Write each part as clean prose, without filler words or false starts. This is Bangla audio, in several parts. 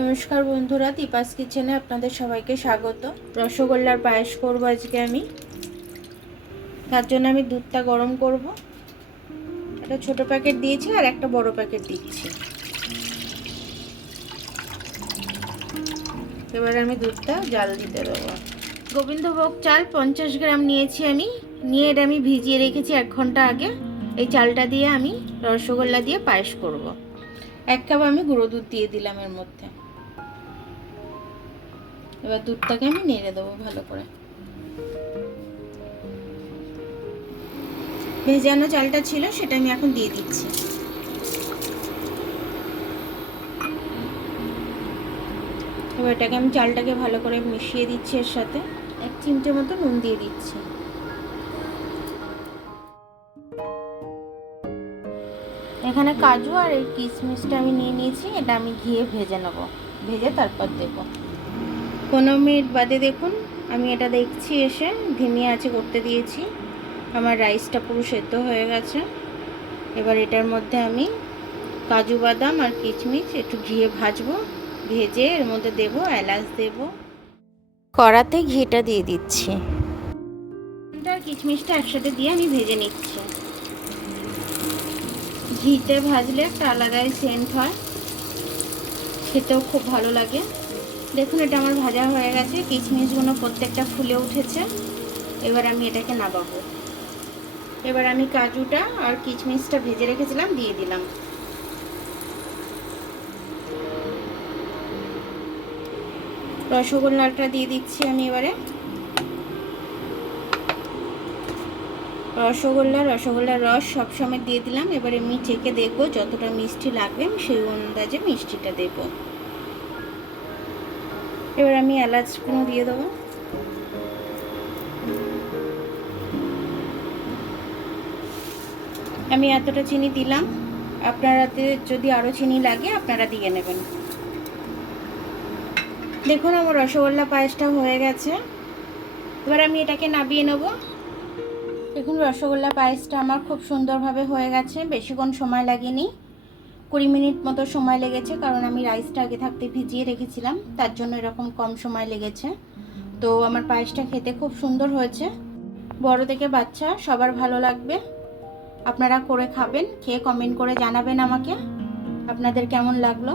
নমস্কার বন্ধুরা, দীপাস কিচেনে আপনাদের সবাইকে স্বাগত। রসগোল্লার পায়েস করব আজকে আমি। তার জন্য আমি দুধটা গরম করব। একটা ছোট প্যাকেট দিয়েছি আর একটা বড় প্যাকেট দিচ্ছি। এবার আমি দুধটা জাল দিতে দেবো। গোবিন্দভোগ চাল 50 গ্রাম নিয়েছি আমি। নিয়ে এটা আমি ভিজিয়ে রেখেছি 1 ঘন্টা আগে। এই চালটা দিয়ে আমি রসগোল্লা দিয়ে পায়েস করব। 1 কাপ আমি গুঁড়ো দুধ দিয়ে দিলাম এর মধ্যে। এবার দুধটাকে আমি নেড়ে দেবো ভালো করে। ভেজানো চালটা ছিল সেটা আমি এখন দিয়ে দিচ্ছি। এবার এটাকে আমি চালটাকে ভালো করে মিশিয়ে দিচ্ছি, এর সাথে 1 চিমটে মতো নুন দিয়ে দিচ্ছি। এখানে কাজু আর এই কিশমিশটা আমি নিয়ে নিয়েছি, এটা আমি ঘিয়ে ভেজে নেব। ভেজে তারপর দেব। 15 মিনিট বাদে দেখুন আমি এটা দেখছি, এসে ধিমে আঁচে করতে দিয়েছি। আমার রাইসটা পুরো সেদ্ধ হয়ে গেছে। এবার এটার মধ্যে আমি কাজু বাদাম আর কিশমিশ একটু ঘিয়ে ভাজবো। ভেজে এর মধ্যে দেব, এলাচ দেব। কড়াতে ঘিটা দিয়ে দিচ্ছি। আর কিশমিশটা একসাথে দিয়ে আমি ভেজে নিচ্ছি। ঘিতে ভাজলে একটা আলাদাই সেন্ট হয়, খেতেও খুব ভালো লাগে। দেখুন এটা আমার ভাজা হয়ে গেছে, কিশমিশগুলো প্রত্যেকটা ফুলে উঠেছে। এবার আমি এটাকে নামাবো। এবার আমি কাজুটা আর কিশমিশটা ভেজে রেখেছিলাম দিয়ে দিলাম। রসগোল্লাটা দিয়ে দিচ্ছি আমি এবারে। রসগোল্লার রস সবসময় দিয়ে দিলাম। এবার আমি চেখে দেখবো যতটা মিষ্টি লাগবে আমি সেই অনুযায়ী মিষ্টিটা দেব। এবার আমি এলাচগুলো দিয়ে দেবো। আমি এতটা চিনি দিলাম, আপনারাতে যদি আরও চিনি লাগে আপনারা দিয়ে নেবেন। দেখুন আমার রসগোল্লা পায়েসটা হয়ে গেছে। এবার আমি এটাকে নামিয়ে নেব। দেখুন রসগোল্লা পায়েসটা আমার খুব সুন্দরভাবে হয়ে গেছে। বেশিক্ষণ সময় লাগেনি, 20 মিনিট মতো সময় লেগেছে, কারণ আমি রাইসটা আগে থাকতে ভিজিয়ে রেখেছিলাম, তার জন্য এরকম কম সময় লেগেছে। তো আমার পায়েসটা খেতে খুব সুন্দর হয়েছে। বড় থেকে বাচ্চা সবার ভালো লাগবে। আপনারা করে খাবেন, খেয়ে কমেন্ট করে জানাবেন আমাকে আপনাদের কেমন লাগলো।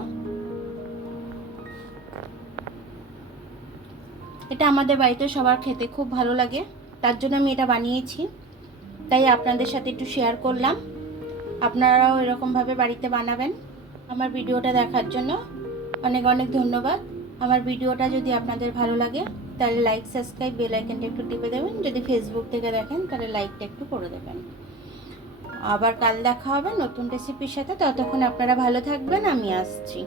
এটা আমাদের বাড়িতে সবার খেতে খুব ভালো লাগে, তার জন্য আমি এটা বানিয়েছি। তাই আপনাদের সাথে একটু শেয়ার করলাম। আপনারাও এরকমভাবে বাড়িতে বানাবেন। আমার ভিডিওটা দেখার জন্য অনেক অনেক ধন্যবাদ। আমার ভিডিওটা যদি আপনাদের ভালো লাগে তাহলে লাইক, সাবস্ক্রাইব, বেল আইকনটা একটু টিপে দেবেন। যদি ফেসবুক থেকে দেখেন তাহলে লাইকটা একটু করে দেবেন। আবার কাল দেখা হবে নতুন রেসিপির সাথে। ততক্ষণ আপনারা ভালো থাকবেন, আমি আসছি।